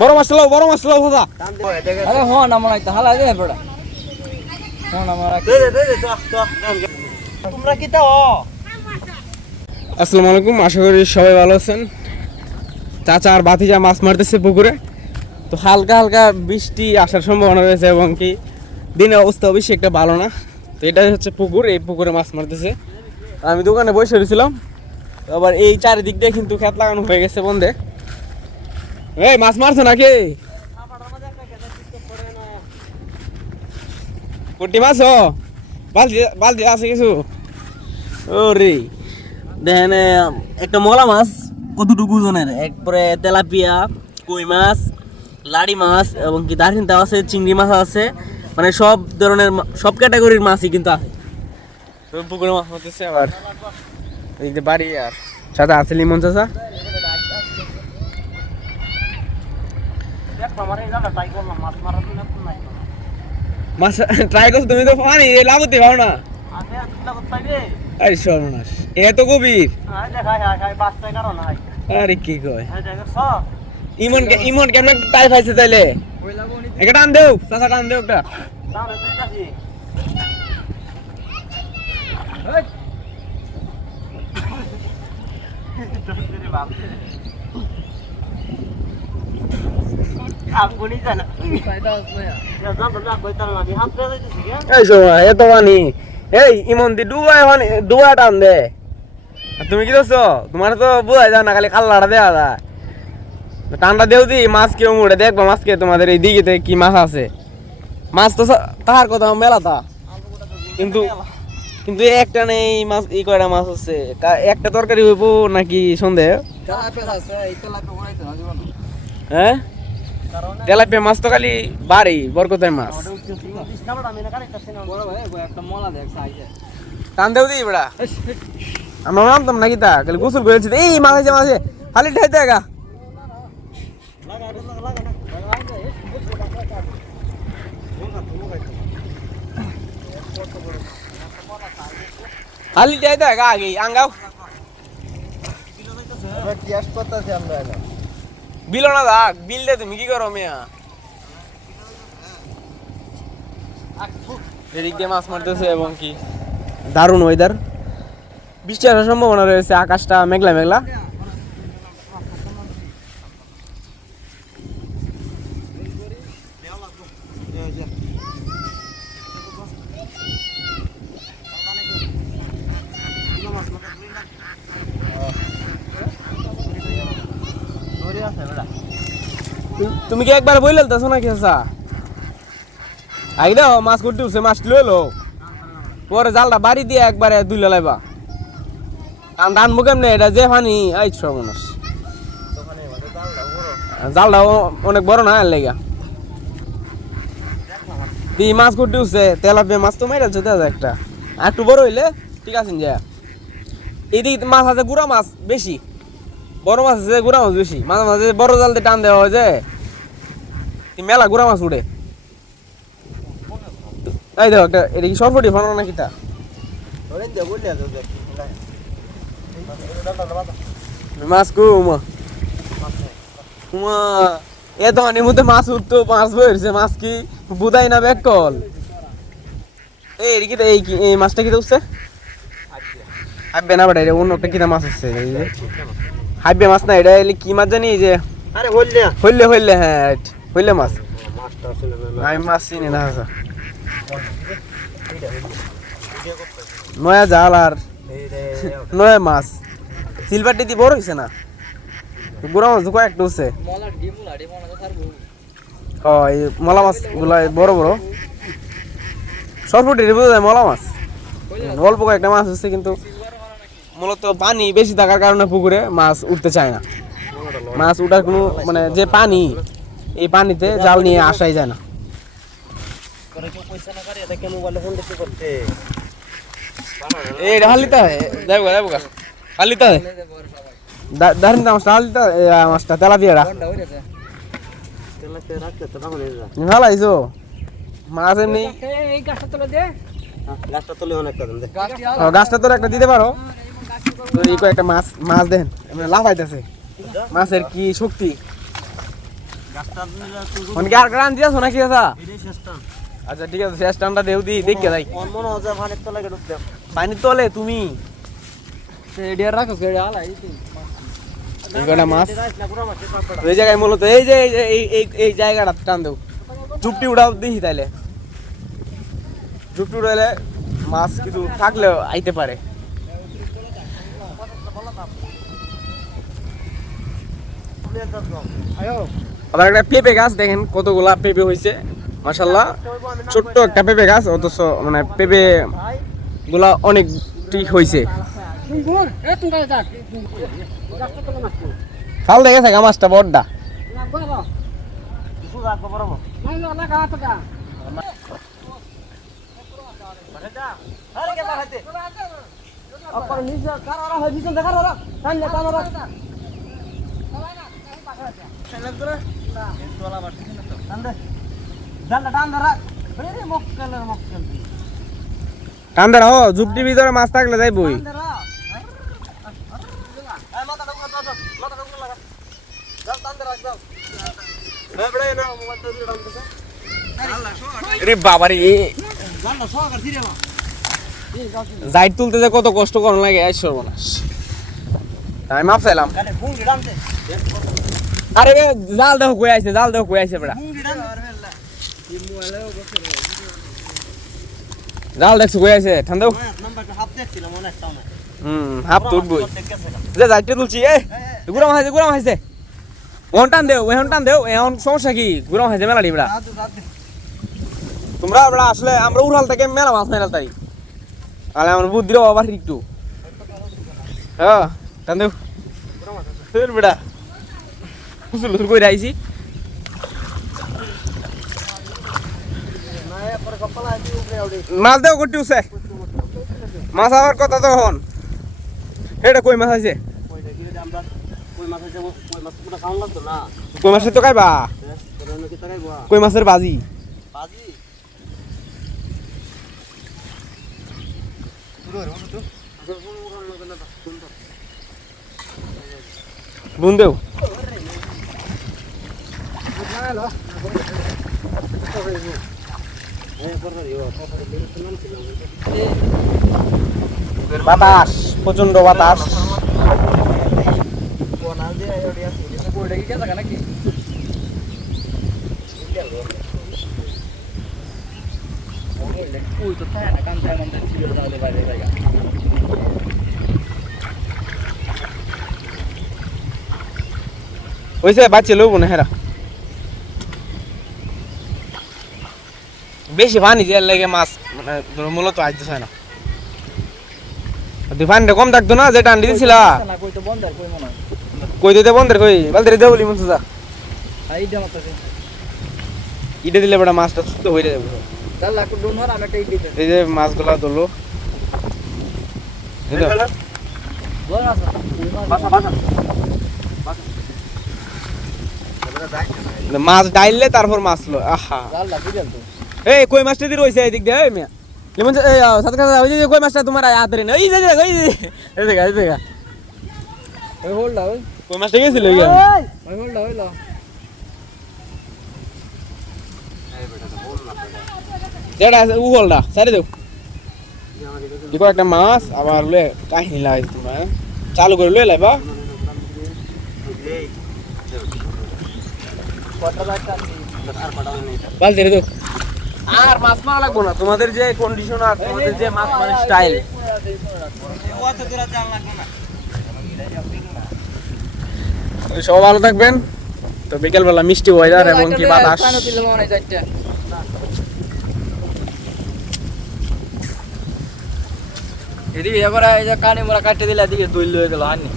বড় মাছ লাও ভাজা। আরে হ না মনে হয় হালা দে বড় হ না মারা তোমরা কি তাও? আসসালামু আলাইকুম, আশা করি সবাই ভালো আছেন। চাচা আর ভাতিজা মাছ মারতেছে পুকুরে। তো হালকা হালকা বৃষ্টি আসার সম্ভাবনা রয়েছে এবং কি দিনের অবস্থা বেশি একটা ভালো না। তো এটাই হচ্ছে পুকুর, এই পুকুরে মাছ মারতেছে। আমি দোকানে বসে রয়েছিলাম, আবার এই চারিদিক দিয়ে কিন্তু খেত লাগানো হয়ে গেছে বন্ধে। এই মাছ মারছে নাকি? পুঁটি মাছ বালতি আছে কিছু? ওরে দেখেন একটা মলা মাছ কতটুকু ওজনের, একবারে তেলাপিয়া, কই মাছ, লাড়ি মাছ এবং কি দারচিন্তা আছে, চিংড়ি মাছ আছে, মানে সব ধরনের সব ক্যাটাগরির মাছই কিন্তু আছে। পুকুরে মাছ মারতেছে। আবার এদিকে বাড়ি আর সাথে আছে লিমন চাচা। মাছ ট্রাই করছো তুমি? তো পানি লাভতে পারো না। আরে সর্বনাশ, এত গভীর। আরে কি কয় ইমন কেন টাই পাইছে তাইলে? একটা টান দেও চাচা, টান দেও একটা। এত পানি, এই ইমন দি ডুবাই টান দে। তুমি কি করছো? তোমার তো বোঝাই যায় না, খালি কাল্লাটা দেওয়া যায়। টানটা দেও দি, মাছ কেউ উঠে দেখবো মাছকে তোমাদের এই দিকে কি মাছ আছে। মাছ তো তাহার কথা মেলা তা, কিন্তু কিন্তু একটা নেই মাছ। এই কয়টা মাছ হচ্ছে, একটা তরকারি হইব নাকি সন্দেহ? হ্যাঁ তেলাপিয়া মাছ তো খালি বাড়ি বরকতের মাছ। টান দেও দি বেড়া, আমরা নামতাম নাকি তা খালি গোসল করেছি। এই মাঝে মাঝে খালি ঠাইতে গা খালি ঠাইতে গা আগে আঙ্গাও বিল না দাগ বিল দে। তুমি কি করো মেয়া? এদিক দিয়ে মাছ মারতেছে এবং কি দারুণ ওয়েদার, বৃষ্টি আসার সম্ভাবনা রয়েছে। আকাশটা মেঘলা মেঘলা। তুমি কি একবার বইলে তো নাকি আসা আগে দাও? মাছ করতে উঠছে, মাছ লইলো পরে জালটা বাড়ি দিয়ে একবারে দুইলে লাইবা। কারণ টানবো কেমনে? এটা যে পানি এই সর্বনাশ। জালটা অনেক বড় না, লেগা দি মাছ করতে উঠছে। তেলাপিয়া মাছ তো মেরে দেখা একটা, আর একটু বড় হইলে ঠিক আছে। যা এদিকে মাছ আছে, গুড়া মাছ বেশি, বড় মাছ আছে গুড়া মাছ বেশি। মাঝে মাঝে বড় জাল দিয়ে টান দেওয়া হয় যে মেলা গুড়া মাছ উঠে। এই দেখো একটা, এটা কি সরফটি ফানো নাকি তা? মাছ কুমা কুমা এত পানির মধ্যে মাছ উঠতো, মাছ বেরছে। মাছ কি বুদাই না ব্যাক কল? এই মাছটা কি উঠছে? হাইবে না বেটা, এটা অন্য একটা কিনা মাছ হচ্ছে। হাইবে মাছ না, এটা কি মাছ জানি যে হইলে হ্যাঁ হইলে মাছ। আমি মাছ চিনি না। নয়া জাল আর নয়া মাছ সিলভারটি দিয়ে বড় হয়েছে না, গুড়া মাছ কয়েকটা হচ্ছে। এই মলা মাছ গুলা বড় বড় সরফুটি বোঝা যায় মলা মাছ। অল্প কয়েকটা মাছ হচ্ছে, কিন্তু মূলত পানি বেশি থাকার কারণে পুকুরে মাছ উঠতে চায় না। মাছ উঠার কোনো মানে যে পানি, এই পানিতে জাল নিয়ে আসাই যায় না। এইটা হালিতে যাবো যাবো হালিতে দাঁড়িয়ে মাছটা হালিতে মাছটা তেলাপিয়াটা ভালো আইসো মাছ এমনি। গাছটা তোর একটা দিতে পারো? এই কয়েকটা মাছ দেন লাফাইতেছে, মাছের কি শক্তি। মানে কি আর গ্রান দিয়েছো নাকি দাদা? আচ্ছা ঠিক আছে, শেষ টানটা দেও দি দেখে যাই। পানির তলে তুমি এডিয়ার রাখো গেড়ে আলাই এই কটা মাছ ওই জায়গায় মূলত এই যে এই জায়গাটা টান দেও, চুপটি উড়াও দেখি তাইলে। চুপটি উড়াইলে মাছ কিন্তু থাকলেও আইতে পারে। আবার একটা পেঁপে গাছ দেখেন কতগুলা পেঁপে হয়েছে মাশাআল্লাহ, ছোট্ট একটা পেঁপে গাছ অথচ মানে পেঁপে গুলা অনেকটি হয়েছে। ফাল দেখে থাকে মাছটা বড়টা। কান্দারা ও জুপটির ভিতরে মাছ থাকলে যাই বই। বাবারে জাইট তুলতে যে কত কষ্ট করার লাগে আই সর্বনাশ। আমি মাপ চাইলাম। আরে জাল দেখো কই আইছে, জাল দেখো কই আইছে বেটা। জাল দেখছো কই আইছে ঠান্ডা। হাফ তুলবই যে যাইতে তুলছি। গুড়া মাছ ওহন টান দেও এখন সমস্যা কি? গুড়া মাছ মেলা দিবড়া তোমরা বেড়া। আসলে আমরা উড়াল থেকে মেলা মাছ মেলা তাই তাহলে আমার বুদ্ধির আবার একটু। হ্যাঁ টান দেও বেড়া, হুসুল হুসুল করে আইছি। মাছ দেও করতে উঠছে মাছ আবার কথা তখন। এটা কই মাছ আছে? কই মাছের তো খাইবা, কই মাছের বাজি। বুন দেও বাতাস, প্রচন্ড বাতাস। ওইসে বাচ্চা লোক না হেরা বেশি পানি দিয়ে লাগে মাছ মানে মূলত আসতেছে না। পানিটা কম থাকতো না যেটা আন্ডি দিছিল কই দিতে বন্ধের কই বালতি দে বলি মনসা ইটা দিলে বড় মাছটা সুস্থ হয়ে যাবে। এই যে মাছগুলা ধরলো মাছ ডাইললে তারপর মাছ লো। আহা এই কই মাছটা দি রইছে এই দিক দিয়ে। এই মিয়া লেমন এই সাথে সাথে ওই যে কই মাছটা তোমার হাতে নেই। এই যে এই দেখা ওই হোলডা ওই কই মাছটা গেছিল ওই হোলডা হইলো যেটা আছে উ হোলডা সাইডে দাও। দেখো একটা মাছ আবার লয়ে কাহিনী লাগাইছ তোমরা চালু করে লয়ে লাইবা। বাল ধরে দাও আর মাছ মারা লাগবো না। তোমাদের যে কন্ডিশন আর তোমাদের যে মাছ মারার স্টাইল সব ভালো থাকবেন। তো বিকেলবেলা মিষ্টি ওয়েদার এবং কি বাতাস। এদিকে এবার এই যে কানে মোড়া কাটতে দিলে এদিকে দইল হয়ে গেল হানি।